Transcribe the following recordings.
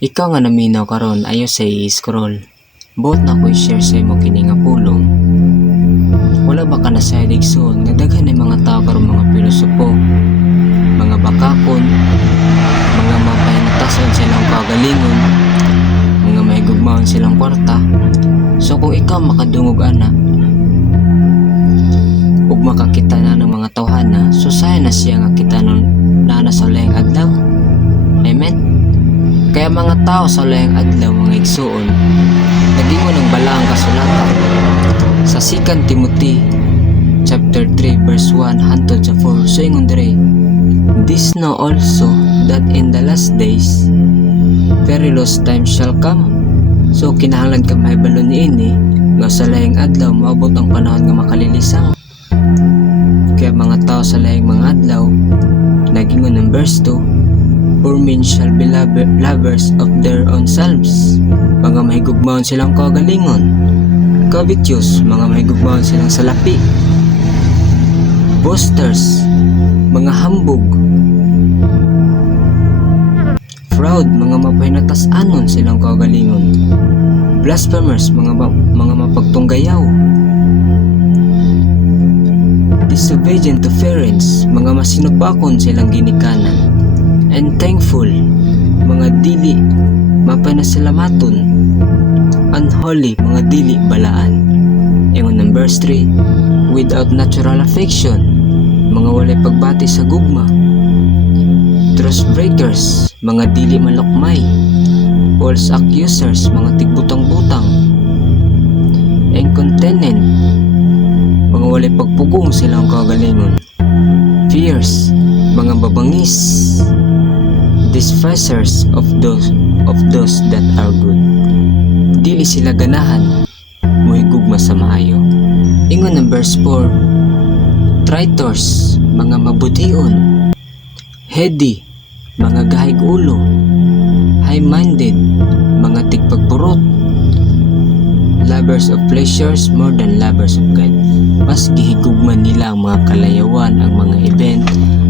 Ikaw nga naminaw karon ayo sa i-scroll. Buot na ko i-share sa imo kini nga pulong. Wala ba ka na sa digsoon nga daghan ay mga tao karon mga pilosopo, mga bakakon, mga mapahinatasyon silang kagalingon, mga mahigugmaon silang kwarta. So kung ikaw makadungog ana ug makakita na ng mga tawhana, so saya na siya nga kita nun na sa layang adlaw. Amen. Kaya mga tao sa layang adlaw mga igsuon, nagingon ang balaang kasulatan sa 2 Timothy chapter 3 verse 1 hangtod sa 4. So ingon dire, this know also that in the last days perilous times shall come. So kinahanglan ka mahibalo niini nga sa layang adlaw maabot ang panahon nga makalilisang. Kaya mga tao sa layang mga adlaw, nagingon ng verse 2, for men shall be lovers of their own selves. Mga mahigugmaon silang kagalingon, covetous, mga mahigugmaon silang salapi, boasters, mga hambog, proud, mga mapahinatas-anon silang kagalingon, blasphemers, mga mapagtunggayaw, disobedient to parents, mga masinupakon silang ginikanan, and thankful, mga dili mapanasalamaton, unholy, mga dili balaan. Ingon ng verse 3, without natural affection, mga walay pagbati sa gugma, trust breakers, mga dili malukmay, false accusers, mga tigbutang-butang, incontinent, mga walay pagpugong silang kagalingon, fierce, mga babangis, despisers of those that are good, dili sila ganahan muhigugma sa maayo. Ingon ng verse 4, traitors, mga mabution, heady, mga gahig ulo, high-minded, mga tigpagpurot, lovers of pleasures more than lovers of God. Mas gihigugman nila ang mga kalayawan, ang mga event,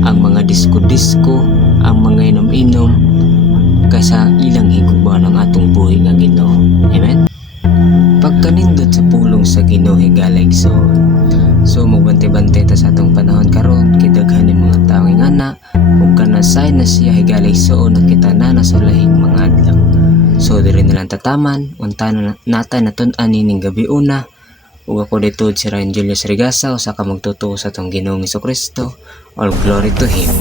ang mga disko-disko, ang mga inom-inom, kaysa ilang higugman ang atong buhay nga Ginoo. Amen? Pagkanindot sa pulong sa Ginoo higalig so magbantay-bantay ta sa atong panahon karon kay daghan ni mga tawo nga na ug kanasay na siya higalig nakita na sa lahing mga adlaw. So diri na lang tataman unta na natay natun-an ning gabi una. Ug ako dito si Ryan Julius Rigasa usa ka magtutuo sa atong Ginoong Hesukristo. All glory to Him.